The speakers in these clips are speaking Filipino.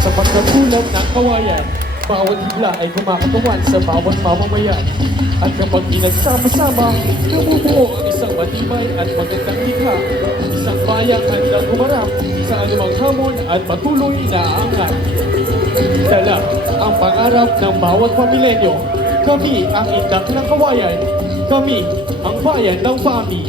Sa pagkatulad ng kawayan, bawat higla ay kumakatawan sa bawat mamamayan. At kapag pinagsama-sama, nabubuo ang isang matibay at magandang likha. Isang bayang handang humarap sa anumang hamon at patuloy na aangat. Dala ang pangarap ng bawat pamilenyo. Kami ang indak ng kawayan. Kami ang bayan ng PAMI.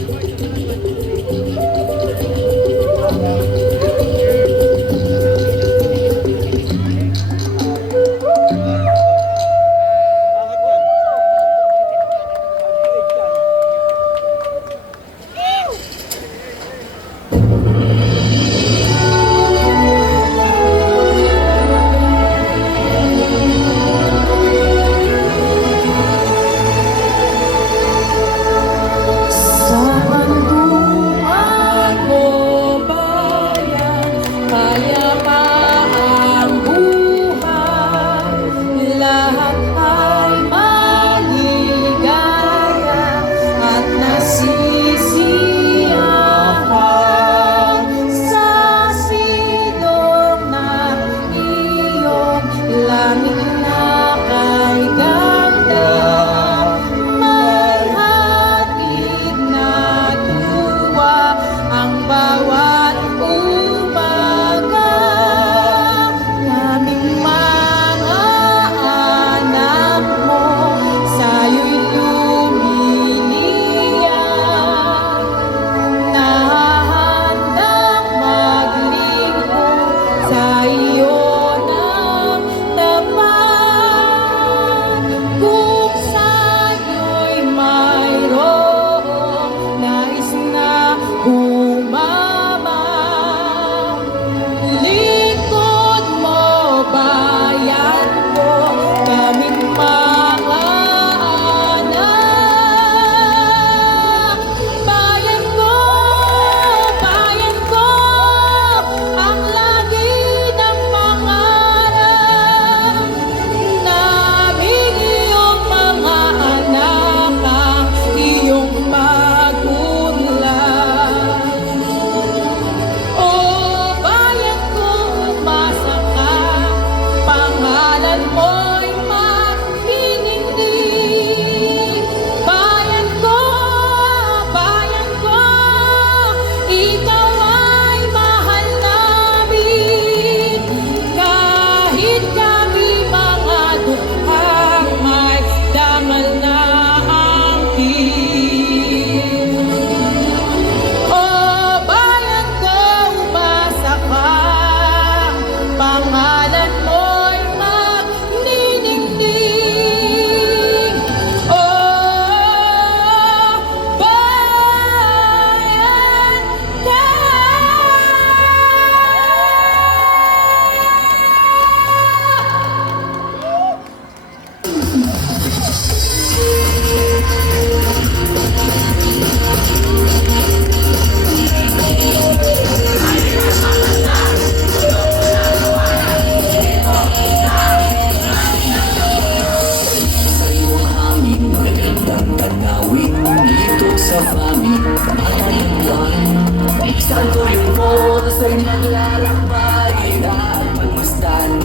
Sa'y maglalakbay na pagmasdan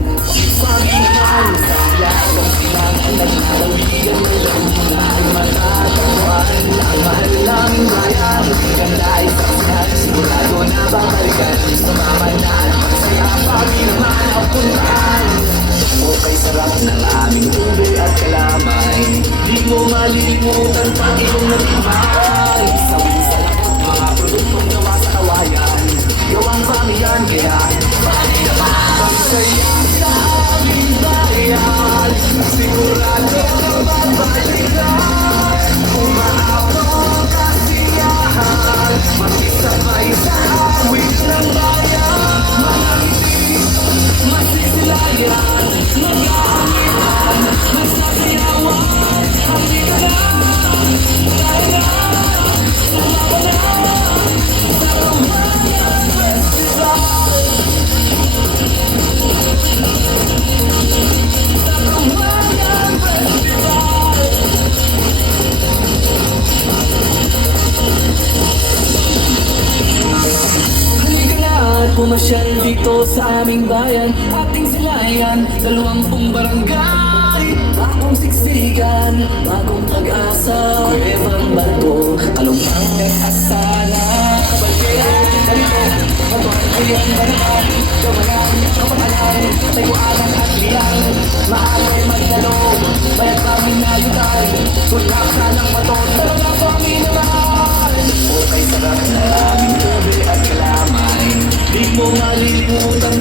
Panginoon sa yakong silangan Naglalawigyan ng lamunan Matatatuan ang mahal naming bayan Ganda ay saksyan Sigurado na babalikan Sumama na at magsaya Pami naman ang puntaan Okay sarap ng aming tubig at kalamay Di mo malilimutan pa iyong natimay Sawin sa lahat mga produktong gawa sa kawayan Gawang pamiyan kaya Pati naman Pagsaya sa aming bayan Sigurado na babalikan Umaabot kasiyahan Makisabay sa awit ng bayan Mga ngiti, masisilayan Mag-aangitan, magsasayawan Halika na, tayo na Sumama na Sa kawayan festival aming bayan, ating silayan, 20 barangay, bagong siksikan, bagong pag-asa, Cuevang Bato, Kalumpang at Asala, Kabaldero, Dalito, Batuan, Ayang, Banahan, Kawalan, Kapatalan, Tayuanan at Liang, Maanay, Magdalo, Bayat kami na yutay, Tulak na ng baton, talaga kami naman. Okay, sarap na aming gabi at kalamay, di mo malilimutan